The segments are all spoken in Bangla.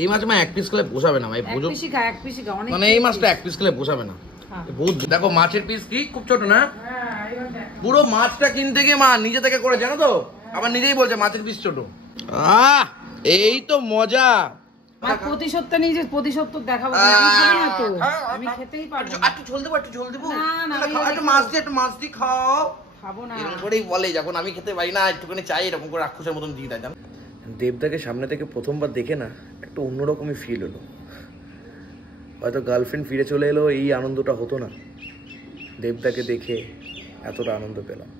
এই মাছ মা এক পিস খেলে পোষাবে না ভাই, বুঝো মানে এই মাছটা এক পিস খেলে পোষাবে না। দেখো মাছের পিস কি খুব ছোট না, পুরো মাছটা কিনতে গিয়ে মা নিজে থেকে করে, জানো তো, আবার নিজেই বলছে মাছের পিস ছোট। এই তো মজা। প্রতিশোধটা নিজে প্রতিশোধ তো দেখাবো, আমি খেতেই পারবো। একটু ঝোল দেবো, একটু ঝোল দেবো, একটু মাছ দিয়ে খাও। খাবো না এরকম করেই বলে, যখন আমি খেতে পারি না একটুখানি চাই, এরকম করে রাক্ষসের মতন দিয়ে দেয়। দেবদাকে সামনে থেকে প্রথমবার দেখে না একটা অন্যরকমই ফিল হলো। হয়তো গার্লফ্রেন্ড ফিরে চলে এলো এই আনন্দটা হতো না, দেবদাকে দেখে এতটা আনন্দ পেলাম।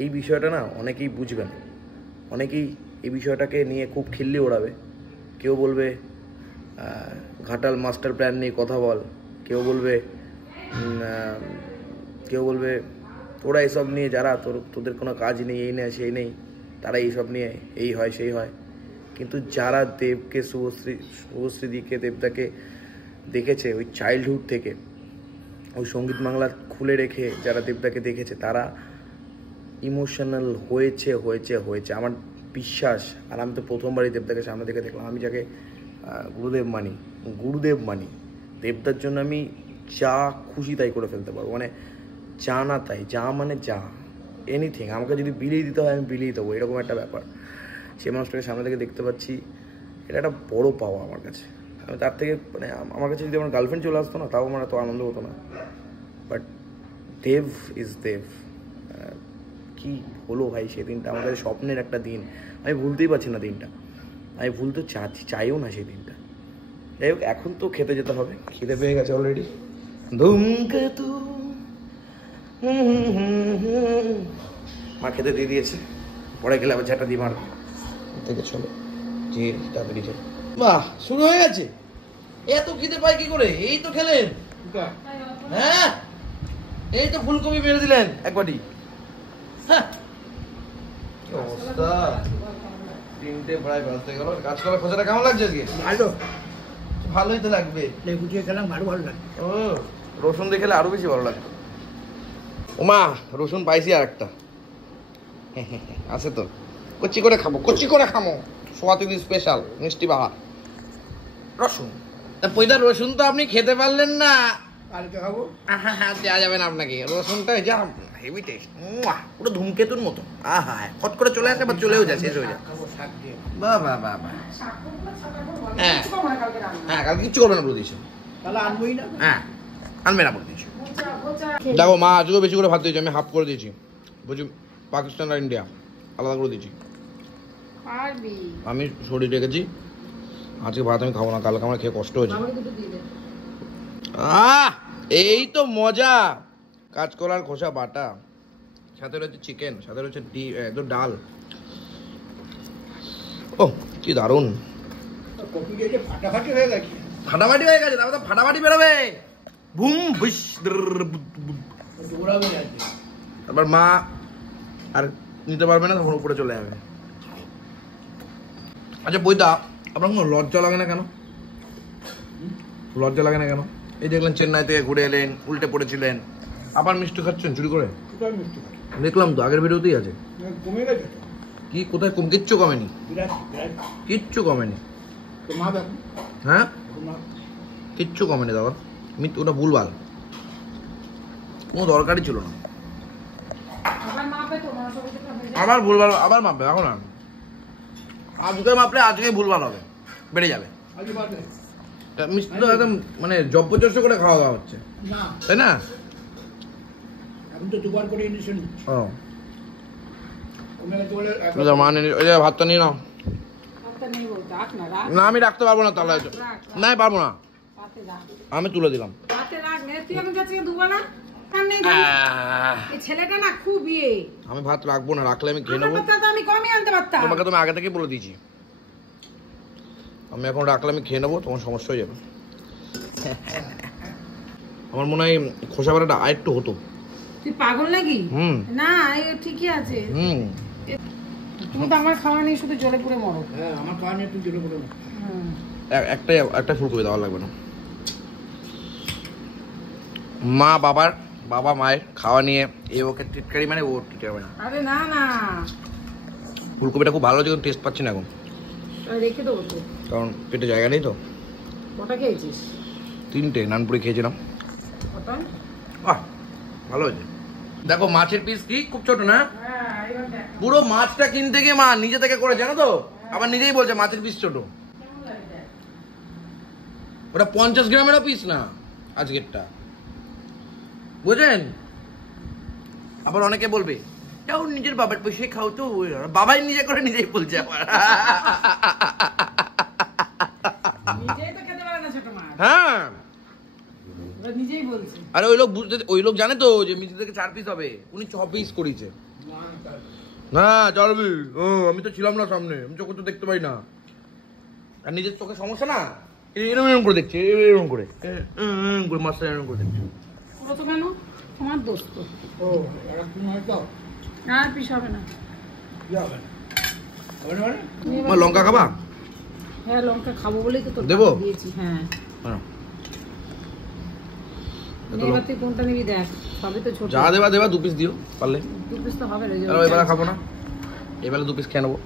এই বিষয়টা না অনেকেই বুঝবে না, অনেকেই এই বিষয়টাকে নিয়ে খুব খিল্লি ওড়াবে। কেউ বলবে ঘাটাল মাস্টার প্ল্যান নিয়ে কথা বল, কেউ বলবে তোরা এসব নিয়ে যারা তোদের কোনো কাজ নেই, এই নেই সেই নেই, তারা এইসব নিয়ে এই হয় সেই হয়। কিন্তু যারা দেবকে শুভশ্রীদিকে দেবদাকে দেখেছে ওই চাইল্ডহুড থেকে, ওই সঙ্গীত বাংলা খুলে রেখে যারা দেবদাকে দেখেছে, তারা ইমোশনাল হয়েছে আমার বিশ্বাস। আর আমি তো প্রথমবারই দেবদাকে সামনে থেকে দেখলাম। আমি যাকে গুরুদেব মানি, দেবদার জন্য আমি যা খুশি তাই করে ফেলতে পারবো, মানে যা না তাই, যা মানে যা, এনিথিং। আমাকে যদি বিলিয়ে দিতে হয় আমি বিলিয়ে দেবো, এরকম একটা ব্যাপার। সে মানুষটাকে সামনে থেকে দেখতে পাচ্ছি, এটা একটা বড় পাওয়া আমার কাছে। আমি তার থেকে মানে আমার কাছে যদি আমার গার্লফ্রেন্ড চলে আসতো না, তাও আমার এত আনন্দ হতো না। বাট দেব ইজ দেব। কি হলো ভাই সেদিনটা, আমার কাছে স্বপ্নের একটা দিন, আমি ভুলতেই পারছি না দিনটা, আমি ভুলতে চাইও না সেই দিনটা। যাই হোক, এখন তো খেতে যেতে হবে, খিদে পেয়ে গেছে অলরেডি। ধূমকেতু মা খেতে দিয়ে দিয়েছে, পরে গেলে আবার ঝাঁটা দিয়ে মারবে থেকে। চলো যে তাড়াতাড়ি চলো। বাহ, শুরু হয়ে গেছে। এত খিদে পাই কি করে? এই তো খেলেন, হ্যাঁ এই তো ফুলকপি মেরে দিলেন এক বাটি। অবস্থা, 3টে প্রায় বাজতে গেল। কাঁচকলা খোসাটা কেমন লাগছে আজকে? ভালোই তো লাগবে, খেলাম আরো ভালো লাগবে। ও, রসুন দিয়ে খেলে আরো বেশি ভালো লাগবে। ওমা, রসুন পাইছি আর একটা আছে তো, কচি করে খাবো। সোয়াতিদি স্পেশাল মিষ্টি বাহার রসুন। তা পয়দা রসুন তো আপনি খেতে পারলেন না, কালকে খাবো। হ্যাঁ, দেওয়া যাবে না আপনাকে রসুনটা, যা হেভি টেস্ট, পুরো ধূমকেতুর মতো। ফট করে চলে আসে বা চলেও যায়, শেষ হয়ে যায়। বাহ, হ্যাঁ কালকে কিচ্ছু করবে না বলে দিয়েছো। হ্যাঁ, আনবে না বলে দিয়েছো। দেখো মা আজকেও বেশি করে ভাত দিয়েছি, আমি হাফ করে দিয়েছি, বুঝি পাকিস্তান আর ইন্ডিয়া আলাদা করে দিয়েছি। আমি শরীর রেখেছি, আজকে ভাত আমি খাবো না, কালকে আমার খেয়ে কষ্ট হয়েছে। এই তো মজা। কাঁচকলার খোসা বাটা, সাথে রয়েছে চিকেন, সাথে রয়েছে ডাল। ও কি দারুণ, ফাটাফাটি হয়ে গেছে। তারপর তো ফাটাফাটি বেরোবে, বুম বুস। তারপর মা আর নিতে পারবে না, তখন উপরে চলে যাবে। আচ্ছা বইদা, আপনার কোনো লজ্জা লাগে না কেন? এই দেখলেন চেন্নাই থেকে ঘুরে এলেন, উল্টে পড়েছিলেন, আবার মিষ্টি খাচ্ছেন চুরি করে। দেখলাম তো, আগের ভিডিওতেই আছে। কি কোথায় কম? কিচ্ছু কমেনি, হ্যাঁ কিচ্ছু কমেনি দাদা, ওটা ভুলভাল, কোনো দরকারই ছিল না। আবার ভুলভাল, আবার মাপবে। এখন আজকে মাপলে আজকে ভুলভাল হবে, বেড়ে যাবে। মিষ্টি তো একদম মানে জব্বরদস্ত করে খাওয়া দাওয়া হচ্ছে, তাই না? ভাতটা নিয়ে নাও। না আমি রাখতে পারবো না, তাহলে না পারবো না, আমি তুলে দিলাম। আমি ভাত রাখবো না, রাখলে আমি খেয়ে নেবো। তোমাকে তো আমি আগে থেকে বলে দিয়েছি, আমি এখন রাখলে আমি খেয়ে নেবো, তোমার সমস্যা হয়ে যাবে। আমার মনে হয় খোসা বাটাটা আর একটু হতো। তুই পাগল নাকি? না ঠিকই আছে। তুমি তো আমার খাওয়া নিয়ে শুধু জলে পুড়ে মরো। হ্যাঁ, আমার খাওয়া নিয়ে তুই জলে পুড়ে মরো। একটা ফুলকপি দেওয়া লাগবে না। বাবা মায়ের খাওয়া নিয়ে এ ওকে টিটকারি, মানে ও টিটকারি না। আরে না, ফুলকপিটা খুব ভালো, যখন টেস্ট পাচ্ছি না এখন। রেখে দেবো তো, কারণ পেটে জায়গা নেই তো। কটা খেয়েছিস? 3টে নানপুরি খেয়েছিলাম। কটা? বাহ ভালো হয়েছে। দেখো মাছের পিস কি খুব ছোট না, পুরো মাছটা কিনতে গিয়ে মা নিজে থেকে করে, জানো তো, আবার নিজেই বলছে মাছের পিস ছোট। ওটা 50 গ্রামেরও পিস না আজকেরটা, বুঝলেন? আবার অনেকে বলবে তাও নিজের বাবার পয়সায় খাও, তো বাবাই নিজে করে নিজেই বলছে আবার। হ্যাঁ নিজেই বলছে। আরে ওই লোক জানে তো যে মিষ্টি থেকে 4 পিস হবে, উনি 6 পিস করেছে। না 4 পিস, আমি তো ছিলাম না সামনে, আমি চোখে তো দেখতে পাই না। আর নিজের চোখে সমস্যা না, এরকম করে দেখছে, এরকম করে মাছটা এরকম করে দেখছে। ওরা তো কেন তোমার দোস্ত। ও আর পিস হবে না। লঙ্কা খাবা? হ্যাঁ লঙ্কা খাবো বলেই তো তোর দেবো দিয়েছি। হ্যাঁ এবার তুই কোনটা নিবি দেখ, সবই তো ছোট। যা দেবা 2 পিস দিও পারলে। 2 পিস তো হবে রে। আর এবেলা খাবো না, এবেলা 2 পিস খেয়ে নেবো।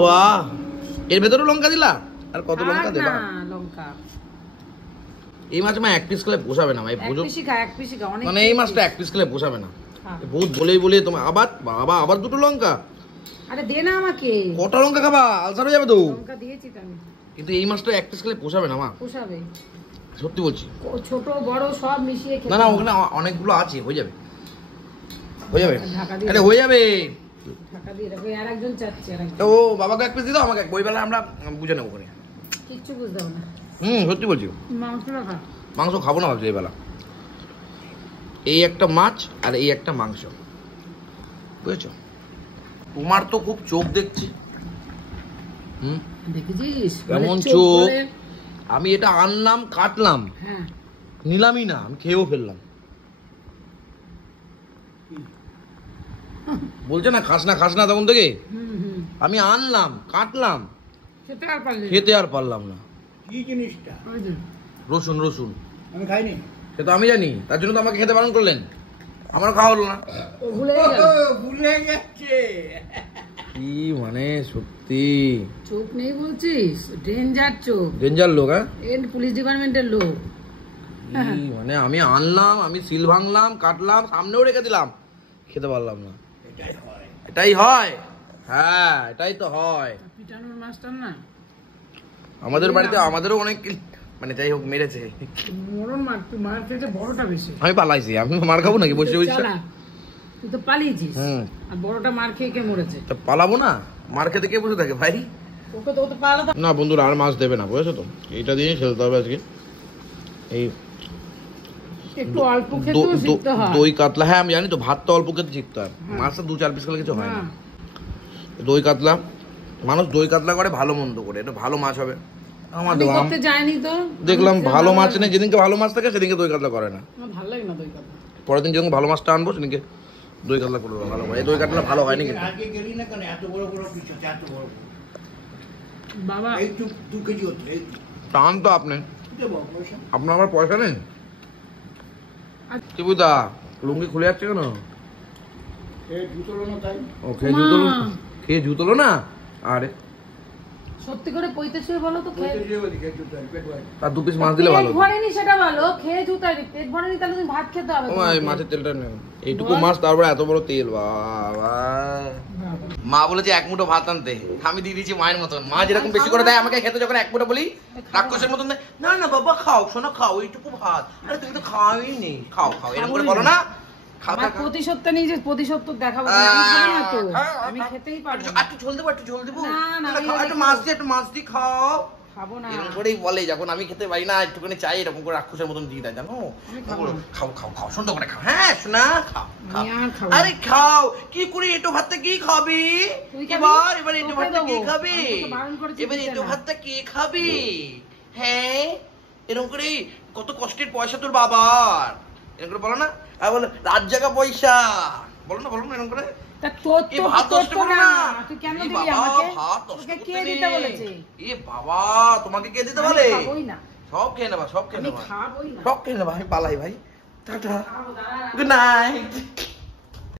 বাহ, এর ভেতরে লঙ্কা দিলা? আর কত লঙ্কা দেবা? লঙ্কা এই মাছ মা 1 পিস খেলে পোষাবে না ভাই, বুঝো? এক পিসই খা, অনেক মানে এই মাছটা 1 পিস খেলে পোষাবে না। বহুত বলেই তোমার আবার বাবা আবার 2টো লঙ্কা। আরে দে না আমাকে। কটা লঙ্কা খাবা? আলসার হয়ে যাবে তো। লঙ্কা দিয়েছি তো আমি। কিন্তু এই মাছটা 1 পিস খেলে পোষাবে না মা। পোষাবে, সত্যি বলছি। ছোট বড় সব মিশিয়ে খেতে। না না ওখানে অনেকগুলো আছে, হয়ে যাবে হয়ে যাবে। ঢাকা দিয়ে, আরে হয়ে যাবে। ঢাকা দিয়ে রাখো, আর একজন চাচ্ছে। তো বাবাকে 1 পিস দিও, আমাকে এক, বইবেলা আমরা বুঝে নেবো ওখানে। কিচ্ছু বুঝতে হবে না। সত্যি বলছি। মাংস রাখা, মাংস খাবো না ভাবছি এইবেলা। এই একটা মাছ আর এই একটা মাংস, বুঝেছো? তোমার তো খুব চোখ দেখছি। দেখেছিস কেমন চোখ? আমি এটা আনলাম, কাটলাম, হ্যাঁ নিলামই না, আমি খেয়েও ফেললাম। বলছে না খাস না তখন থেকে। আমি আনলাম, কাটলাম, খেতে আর পারলাম না। কি জিনিসটা? রসুন আমি খাইনি। সে তো আমি জানি, তার জন্য তো আমাকে খেতে বারণ করলেন, আমার খাওয়া হলো না। ভুলে যাচ্ছে। কি মানে সত্যি চোখ নেই বলছিস? ডেঞ্জার চোখ, ডেঞ্জার লোক। হ্যাঁ পুলিশ ডিপার্টমেন্টের লোক। মানে আমি আনলাম, আমি সিল ভাঙলাম, কাটলাম, সামনেও রেখে দিলাম, খেতে পারলাম না। এটাই হয়। হ্যাঁ এটাই তো হয়। পিটানোর মাস্টার না আমাদের বাড়িতে আমাদেরও অনেক, মানে যাই হোক মেরেছে। মরণ মার, তুই মার খেতে বড়টা বেশি। আমি পালাইছি, আমি মার খাবো নাকি বসে বসে? তুই তো পালিয়েছিস, আর বড়টা মার খেয়ে কে মরেছে? তা পালাবো না? মার খেতে কে বসে থাকে ভাই? ওকে তো পালাতে না বন্ধুরা, আর মাছ দেবে না, বুঝেছো তো? এইটা দিয়ে খেলতে হবে আজকে। এই একটু অল্প খেতে শিখতে হয়। দই কাতলা, হ্যাঁ আমি জানি তো, ভাত তো অল্প খেতে শিখতে হয়, মাছটা 2-4 পিস খেলে কিছু হয় না। দই কাতলা, মানুষ দই কাতলা করে ভালো মন্দ করে, এটা ভালো মাছ হবে। আমার করতে যায়নি তো, দেখলাম ভালো মাছ নেই, যেদিনকে ভালো মাছ থাকে সেদিনকে দই কাতলা করে না। আমার ভালো লাগে না দই কাতলা। পরের দিন যখন ভালো মাছটা আনবো সেদিনকে দই কাতলা করবো, ভালো হয়। এই দই কাতলা ভালো হয়নি কিন্তু। আগে গেলি না কেন? এত বড় বড় পিস আছে, এত বড় বাবা। এই 2 কেজি হচ্ছে। টান তো আপনি, দেবো পয়সা। আপনার আবার পয়সা নেই। কি বুঝা লুঙ্গি খুলে যাচ্ছে কেন? জুতো না তাই। ও খেয়ে জুতলো না। আরে সত্যি করে পইতে ছুঁয়ে বলো তো, খেয়ে তার 2 পিস মাছ দিলে ভালো। পেট ভরেনি সেটা বলো, খেয়ে জুতাই। পেট ভরেনি তাহলে তুমি ভাত খেতে হবে। ও মাছের তেলটা নেই, এইটুকু মাছ তারপরে এত বড় তেল, বাবা। মা বলেছে 1 মুঠো ভাত আনতে, আমি দিয়ে দিয়েছি মায়ের মতন। মা যেরকম বেশি করে দেয় আমাকে খেতে, যখন 1 মুঠো বলি রাক্ষসের মতন দেয়। না না বাবা খাও, শোনো খাও, এইটুকু ভাত। আরে তুমি তো খাওয়াই নেই, খাও এরকম করে বলো না। প্রতিশোধটা নিজে প্রতিশোধ দেখাবো, আমি খেতেই পারবো। একটু ঝোল দেবো, না একটু মাছ দিয়ে খাও। খাবো না এরকম করেই বলে, যখন আমি খেতে পারি না একটুখানি চাই, এরকম করে রাক্ষসের মতন দিয়ে দেয়, জানো? খাও সুন্দর করে খাও। হ্যাঁ শোনা খাও। আরে খাও, কি করে এটো ভাতটা কি খাবি? এবার এটো ভাতটা কি খাবি? এবার এটো ভাতটা কে খাবি? হ্যাঁ এরকম করে, কত কষ্টের পয়সা তোর বাবার, এরকম করে বলো না। আর বলো রাত জাগা পয়সা, বলো না এরকম করে। তোমাকে কে দিতে বলে? সব খেয়ে নেবা, সব খেয়ে নেবা, আমি পালাই ভাই। Tata, good night.